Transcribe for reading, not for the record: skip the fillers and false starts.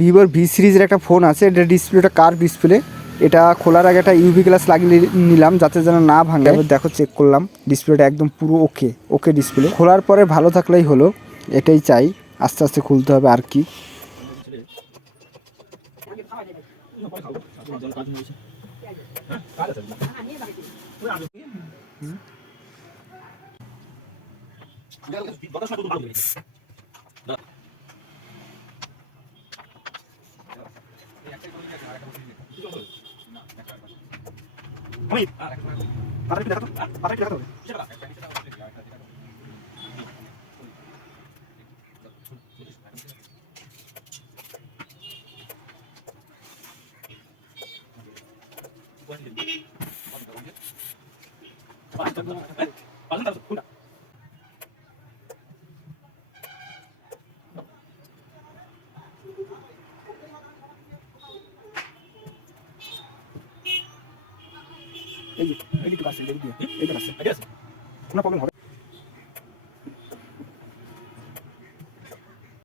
ভিভোর ভি সিরিজের একটা ফোন আছে, এটা ডিসপ্লেটা কার্ভ ডিসপ্লে। এটা খোলার আগে একটা ইউভি গ্লাস লাগিয়ে নিলাম যাতে যেন না ভাঙে। এবার দেখো চেক করলাম ডিসপ্লেটা একদম পুরো ওকে ডিসপ্লে। খোলার পরে ভালো থাকলেই হলো, এটাই চাই। আস্তে আস্তে খুলতে হবে আর কি। এই যে এইদিকে আছে, এইদিকে আছে, কোনো প্রবলেম হবে।